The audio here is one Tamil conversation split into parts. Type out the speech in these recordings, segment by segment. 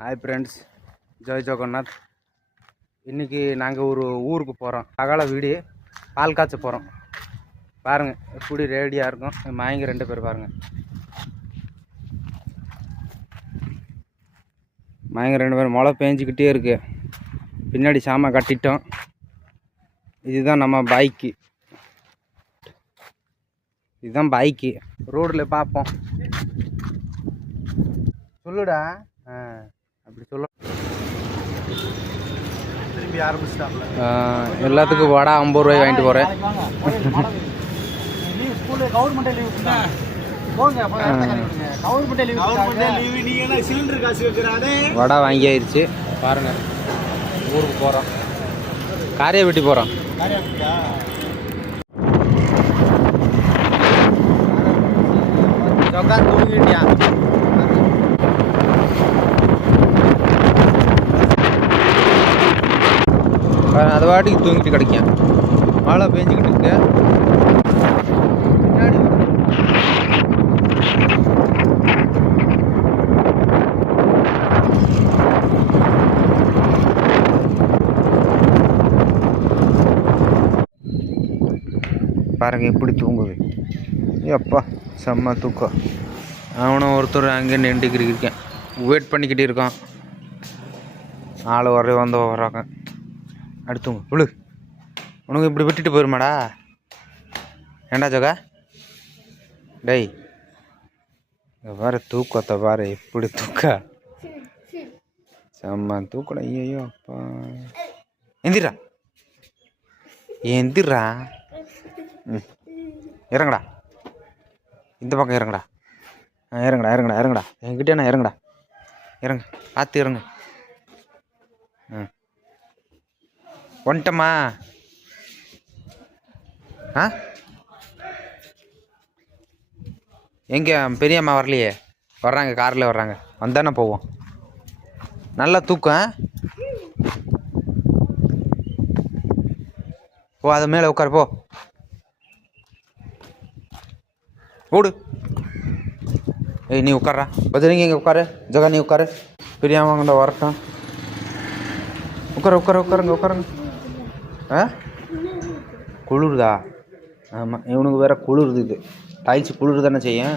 Hi friends, Jai Jagannath. இன்றைக்கி நாங்கள் ஒரு ஊருக்கு போகிறோம். அகால வீடு பால் காய்ச்ச போகிறோம். பாருங்கள் எப்படி ரேடியாக இருக்கும். மாயங்க 2 பேர் பாருங்கள். மாயங்க 2 பேர். மழை பெஞ்சிக்கிட்டே இருக்குது. பின்னாடி சாமான் கட்டிட்டோம். இதுதான் நம்ம பைக்கு. இதுதான் பைக்கு. ரோடில் பார்ப்போம். சொல்லுடா. அப்படி சொல்ல திரும்பி ஆரம்பிச்சிட்டாங்கள. எல்லாத்துக்கும் வடை 50 ரூபாய் வாங்கிட்டு போகிறேன். வடை வாங்கியாயிருச்சு. பாருங்கள், ஊருக்கு போகிறோம். காரியப்பட்டி போகிறோம். தூங்கிட்டியா? அது வாட்டிக்கு தூங்கிட்டு கிடைக்கும். மழை பெஞ்சிக்கிட்டு இருக்கு. பின்னாடி பாருங்க எப்படி தூங்குது. அப்பா செம்ம தூக்கம். அவனும் ஒருத்தர் அங்கே நின்றுக்கிட்டு இருக்கேன். வெயிட் பண்ணிக்கிட்டே இருக்கான். ஆள் வர்றாங்க. அடுத்தவங்க விழு. உனக்கு இப்படி விட்டுட்டு போயிருமாடா? ஏண்டா ஜோகா? டேய் பாரு தூக்கத்தை பாரு, எப்படி தூக்க. செம்ம தூக்கடா. ஐயோ அப்பா. எந்திரா எந்திரா. இறங்கடா. இந்த பக்கம் இறங்கடா. இறங்கடா இறங்கடா இறங்கடா. என்கிட்டே நான் இறங்கடா. இறங்க, பார்த்து இறங்க. வந்துட்டம்மா. எங்கே பெரியம்மா வரலையே? வர்றாங்க, காரில் வர்றாங்க. வந்தானே போவோம். நல்லா தூக்கம். ஓ, அது மேலே உட்காரு போ. ஓடு. ஏய் நீ உட்கார்றா. பஜரிங்க இங்கே உட்காரு. ஜகா நீ உட்காரு. பெரியம்மா கொண்ட வரட்டும். உட்காருங்க. குளிருதா? ஆமாம், இவனுக்கு வேற குளிருது. இது டைல்ஸ் குளிர் தானே செய்யும்.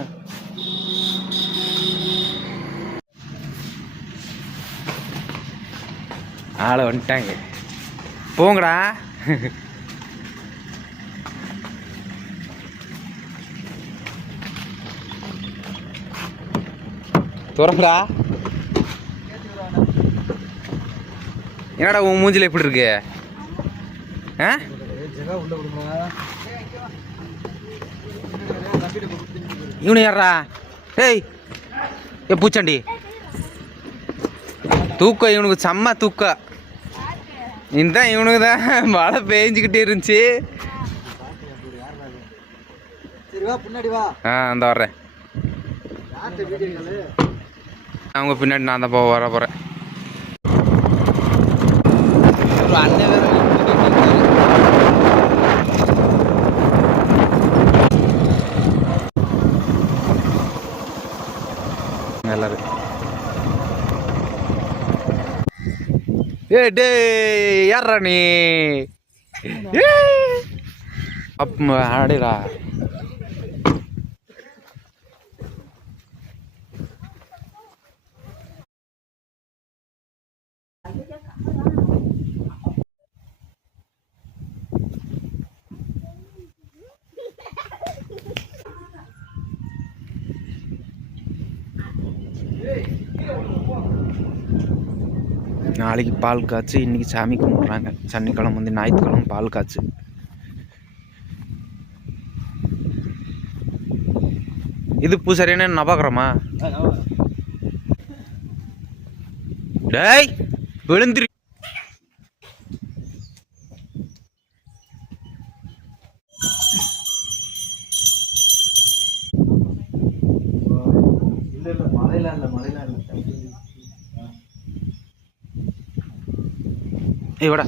ஆளை வந்துட்டாங்க. போங்கடா. துறங்கடா. என்னடா உன் மூஞ்சில எப்படி இருக்கு? இவனு யாரா? டேய் ஏ பூச்சாண்டி, தூக்கம் இவனுக்கு செம்ம தூக்கம். இந்த இவனுக்கு தான் மழை பெஞ்சிக்கிட்டே இருந்துச்சு. அந்த வர்றேன். அவங்க பின்னாடி நான் தான் வர போகிறேன். அண்ணன் வேற எல்லாரும். ஏ டே யாரா நீ? ஆடிடா. நாளைக்கு பால் காய்ச்சி இன்னைக்கு சாமி கும்பிட்றாங்க. சனிக்கிழமை வந்து ஞாயிற்றுக்கிழமை பால் காய்ச்சி. இது பூசாரியான நபாக்கிறோமா? டேய் விழுந்துரு. இவடா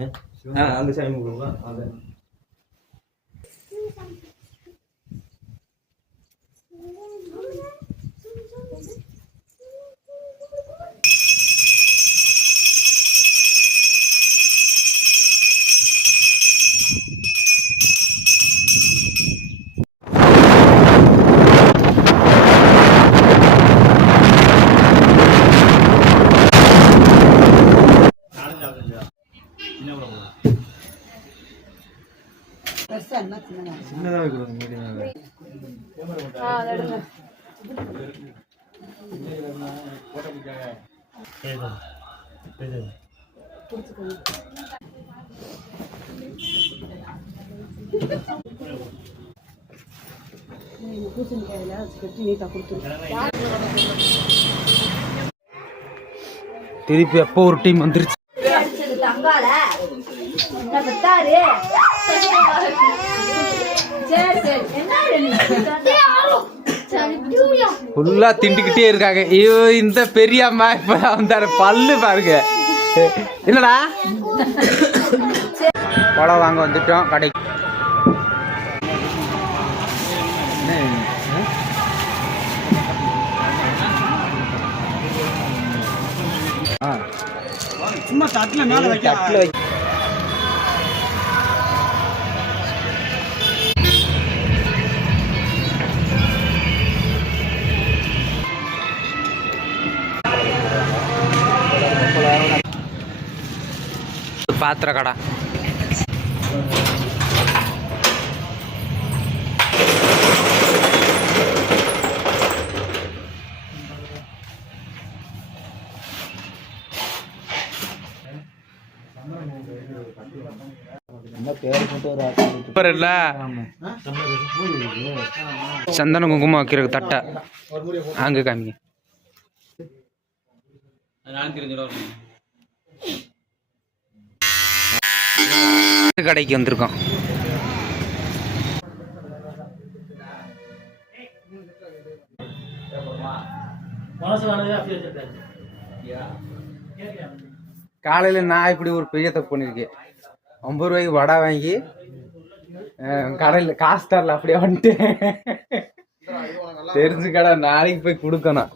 அந்த சாமி கும்பிடுவா அது சின்னதாக வைக்கணும் மீடியமாக திருப்பி எப்போ ஒரு டீம் வந்துருச்சு. ஃபுல்லா திண்டுக்கிட்டே இருக்காங்க. ஐயோ இந்த பெரியம்மா இப்பதான் வந்தாரு. பல்லு பாருங்க. என்னடா பழம் வாங்க வந்துட்டோம் கடைக்கு. சும்மா தட்டுல மேல வைக்க பாத்திர கடை. சந்தன குங்குமம் வைக்கிறதுக்கு தட்டை அங்க காமிங்க. கடைக்கு வந்திருக்கோம். காலையில நான் இப்படி ஒரு பெரிய தப்பு பண்ணிருக்கேன். 50 ரூபாய்க்கு வடை வாங்கி கடையில் காசு தரல அப்படியே வந்துட்டு தெரிஞ்சு கடை நாளைக்கு போய் கொடுக்கணும்.